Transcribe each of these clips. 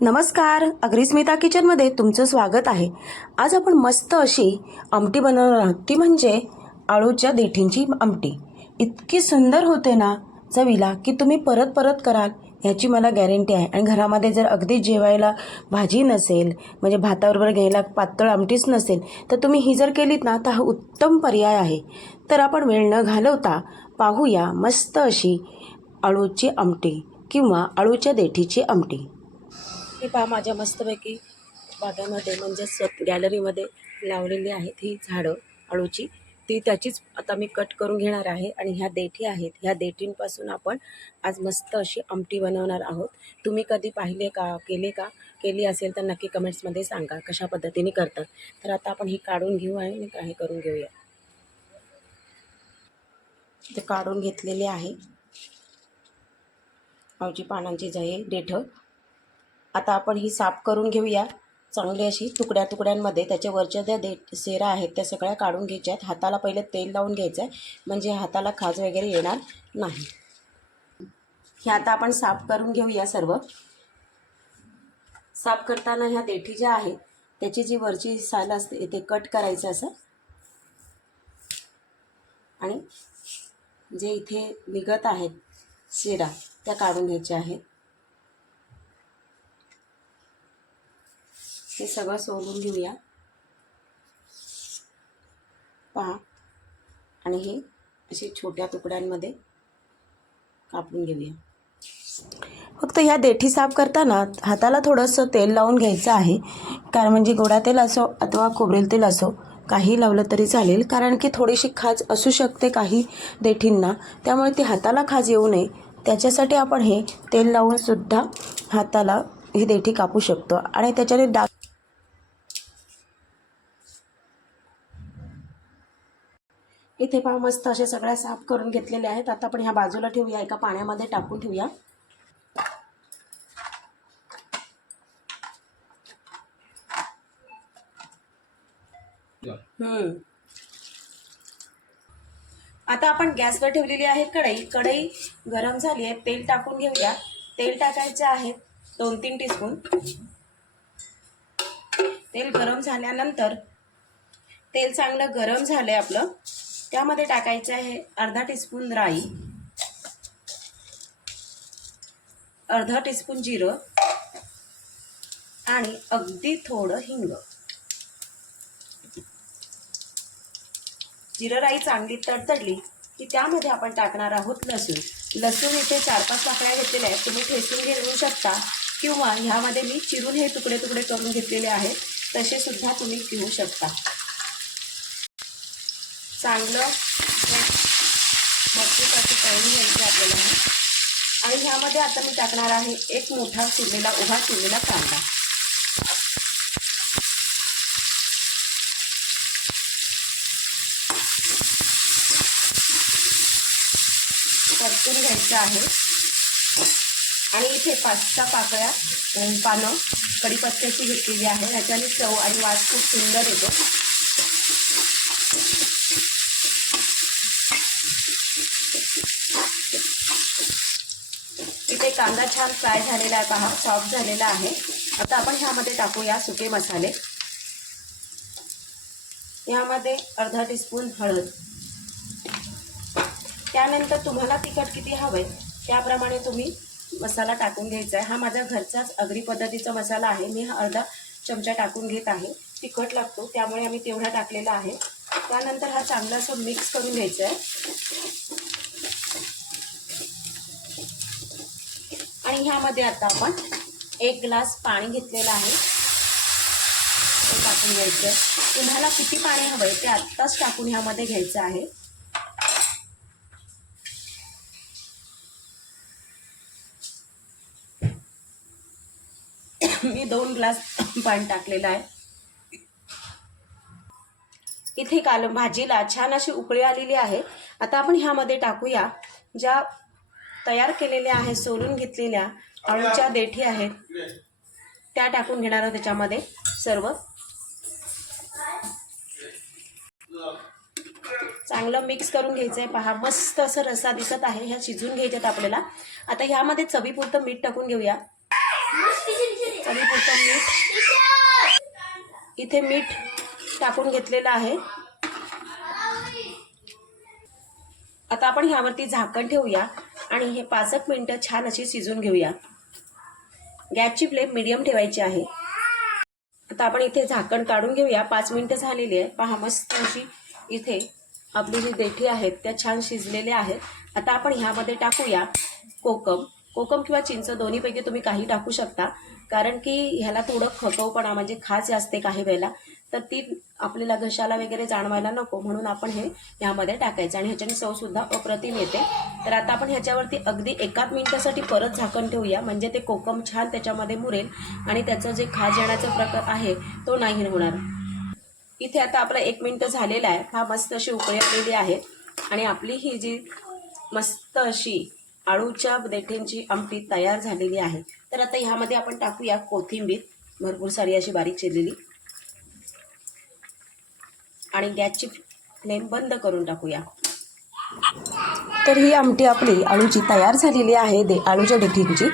नमस्कार अग्रिस्मिता किचनमध्ये तुमचं स्वागत आहे. आज आपण मस्त अशी आमटी बनवणार आहोत. ती म्हणजे आळूच्या देठींची आमटी. इतकी सुंदर होते ना चवीला की तुम्ही परत परत कराल ह्याची मला गॅरंटी आहे. आणि घरामध्ये जर अगदी जेवायला भाजी नसेल म्हणजे भाताबरोबर घ्यायला पातळ आमटीच नसेल तर तुम्ही ही जर केलीत ना तर हा उत्तम पर्याय आहे. तर आपण वेळ न घालवता पाहूया मस्त अशी आळूची आमटी किंवा आळूच्या देठीची आमटी. ही पहा माझ्या मस्तपैकी बागेमध्ये म्हणजे स्वत गॅलरीमध्ये लावलेली आहेत ही झाडं अळूची. ती त्याचीच आता मी कट करून घेणार आहे आणि ह्या देठी आहेत. ह्या देठींपासून आपण आज मस्त अशी आमटी बनवणार आहोत. तुम्ही कधी पाहिले का केले का? केली असेल तर नक्की कमेंट्समध्ये सांगा कशा पद्धतीने करतात. तर आता आपण ही काढून घेऊ आहे आणि काही करून घेऊया. ते काढून घेतलेले आहे. अळूची पानांची जाई देठं. आता आपण ही साफ करून घेऊया. चांगली अशी तुकड्या तुकड्यांमध्ये त्याच्या वरच्या ज्या दे सेरा आहेत त्या सगळ्या काढून घ्यायच्या आहेत. हाताला पहिले तेल लावून घ्यायचं आहे म्हणजे हाताला खाज वगैरे येणार नाही. हे आता आपण साफ करून घेऊया सर्व. साफ करताना ह्या देठी ज्या आहेत त्याची जी वरची साल असते ते कट करायचं असं. आणि जे इथे निघत आहेत शिरा त्या काढून घ्यायच्या आहेत. हे सगळं सोलून घेऊया पहा. आणि हे असे छोट्या तुकड्यांमध्ये कापून घेऊया. फक्त ह्या देठी साफ करताना हाताला थोडंसं तेल लावून घ्यायचं आहे. कारण म्हणजे गोडा तेल असो अथवा खोबरेल तेल असो काही लावलं तरी चालेल. कारण की थोडीशी खाज असू शकते काही देठींना. त्यामुळे ती हाताला खाज येऊ नये. त्याच्यासाठी आपण हे तेल लावून सुद्धा हाताला ही देठी कापू शकतो. आणि त्याच्याने डाग इथे पहा मस्त असे सगळ्या साफ करून घेतलेले आहेत. आता आपण ह्या बाजूला ठेवूया एका पाण्यामध्ये टाकून ठेवूया. आता आपण गॅसवर ठेवलेली आहे कढई. कढई गरम झाली आहे तेल टाकून घेऊया. तेल टाकायचे आहे दोन तीन टीस्पून. तेल गरम झाल्यानंतर तेल चांगलं गरम झालंय आपलं. त्यामध्ये टाकायचं आहे अर्धा टीस्पून राई अर्धा टीस्पून जिरं आणि अगदी थोडं हिंग. जिरं राई चांगली तडतडली की त्यामध्ये आपण टाकणार आहोत लसूण. लसूण इथे चार पाच पाकळ्या घेतलेल्या आहेत. तुम्ही ठेसून घेऊ शकता किंवा ह्यामध्ये मी चिरून हे तुकडे तुकडे करून घेतलेले आहेत. तसे सुद्धा तुम्ही घेऊ शकता. चांगलं भरपूरसाठी तळून घ्यायचं आपल्याला आणि ह्यामध्ये आता मी टाकणार आहे एक मोठा चिरलेला उभा चिरलेला कांदा. परतून घ्यायचं आहे. आणि इथे पाच सहा पाकळ्या पानं कढीपत्त्याची घेतलेली आहे. ह्याच्याने चव आणि वास खूप सुंदर येतो इथे कांदा छान फ्राय झालेला आहे पहा सॉफ्ट झालेला आहे. आता आपण ह्यामध्ये टाकूया सुके मसाले. यामध्ये अर्धा टीस्पून हळद. त्यानंतर तुम्हाला तिखट किती हवंय त्याप्रमाणे तुम्ही मसाला टाकून घ्यायचा आहे. हा माझा घरचाच अग्री पद्धतीचा मसाला आहे. मी हा अर्धा चमचा टाकून घेत आहे. तिखट लागतो त्यामुळे आम्ही तेवढा टाकलेला आहे. त्यानंतर हा चांगला असं मिक्स करून घ्यायचा आहे. आणि ह्यामध्ये आता आपण एक ग्लास पाणी घेतलेलं आहे. ते टाकून घ्यायचं आहे. तुम्हाला किती पाणी हवं आहे ते आत्ताच टाकून ह्यामध्ये घ्यायचं आहे. मी दोन ग्लास पाणी टाकलेलं आहे. इथे काल भाजीला छान अशी उकळी आलेली आहे. आता आपण ह्यामध्ये टाकूया. ज्या तयार केलेल्या आहेत सोलून घेतलेल्या आळूच्या देठी आहेत. त्या टाकून घेणार आहोत त्याच्यामध्ये सर्व. चांगलं मिक्स करून घ्यायचं आहे पहा मस्त असं रस्सा दिसत आहे. ह्या शिजून घ्यायच्यात आपल्याला. आता ह्यामध्ये चवीपुरतं मीठ टाकून घेऊया. चवीपुरतं मीठ. इथे मीठ टाकून घेतलेलं आहे. आता आपण ह्यावरती झाकण ठेवूया. आणि हे पाच एक मिनटं छान अशी शिजून घेऊया. गॅसची फ्लेम मिडियम ठेवायची आहे. आता आपण इथे झाकण काढून घेऊया. पाच मिनटं झालेली आहे पहा मस्त अशी इथे आपली जी देठी आहेत त्या छान शिजलेल्या आहेत. आता आपण ह्यामध्ये टाकूया कोकम. कोकम किंवा चिंच दोन्हीपैकी तुम्ही काही टाकू शकता. कारण की ह्याला थोडं खकवपणा म्हणजे खास असते काही वेळेला तर ती आपल्याला घशाला वगैरे जाणवायला नको म्हणून आपण हे ह्यामध्ये टाकायचं. आणि ह्याच्याने चवसुद्धा अप्रतिम येते. तर आता आपण ह्याच्यावरती अगदी एकाच मिनिटासाठी परत झाकण ठेवूया. म्हणजे ते कोकम छान त्याच्यामध्ये मुरेल आणि त्याचं जे खाज येण्याचा प्रकार आहे तो नाही होणार इथे आता आपला एक मिनटं झालेला आहे. हा मस्त अशी उकळी आलेली आहे. आणि आपली ही जी मस्त अशी आळूच्या देठींची आमटी तयार झालेली आहे. तर आता ह्यामध्ये आपण टाकूया कोथिंबीर. भरपूर सारी अशी बारीक चिरलेली. आणि गॅसची फ्लेम बंद करून टाकूया. तर ही आमटी आपली आळूची तयार झालेली आहे. दे आळूच्या देठींची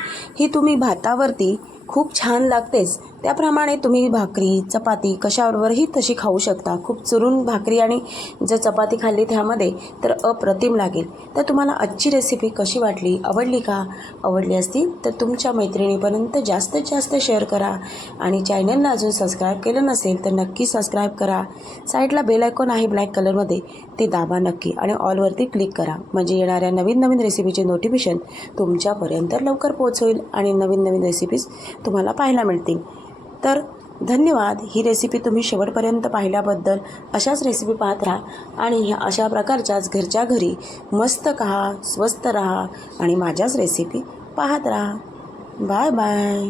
ही तुम्ही भातावरती खूप छान लागतेच. त्याप्रमाणे तुम्ही भाकरी चपाती कशाबरोबरही तशी खाऊ शकता. खूप चुरून भाकरी आणि जर चपाती खाल्ली त्यामध्ये तर अप्रतिम लागेल. तर तुम्हाला आजची रेसिपी कशी वाटली? आवडली का? आवडली असतील तर तुमच्या मैत्रिणीपर्यंत जास्तीत जास्त शेअर करा. आणि चॅनलला अजून सबस्क्राईब केलं नसेल तर नक्की सबस्क्राईब करा. साईडला बेल आयकॉन आहे ब्लॅक कलरमध्ये ते दाबा नक्की आणि ऑलवरती क्लिक करा. म्हणजे येणाऱ्या नवीन नवीन रेसिपीचे नोटिफिकेशन तुमच्यापर्यंत लवकर पोहोचवेल आणि नवीन नवीन रेसिपीज तुम्हाला पाहायला मिळतील. तर धन्यवाद. ही रेसिपी तुम्ही शेवटपर्यंत पाहिल्याबद्दल अशाच रेसिपी पाहत राहा आणि ह्या अशा प्रकारच्याच घरच्या घरी मस्त खा स्वस्त राहा आणि माझ्याच रेसिपी पाहत राहा. Bye bye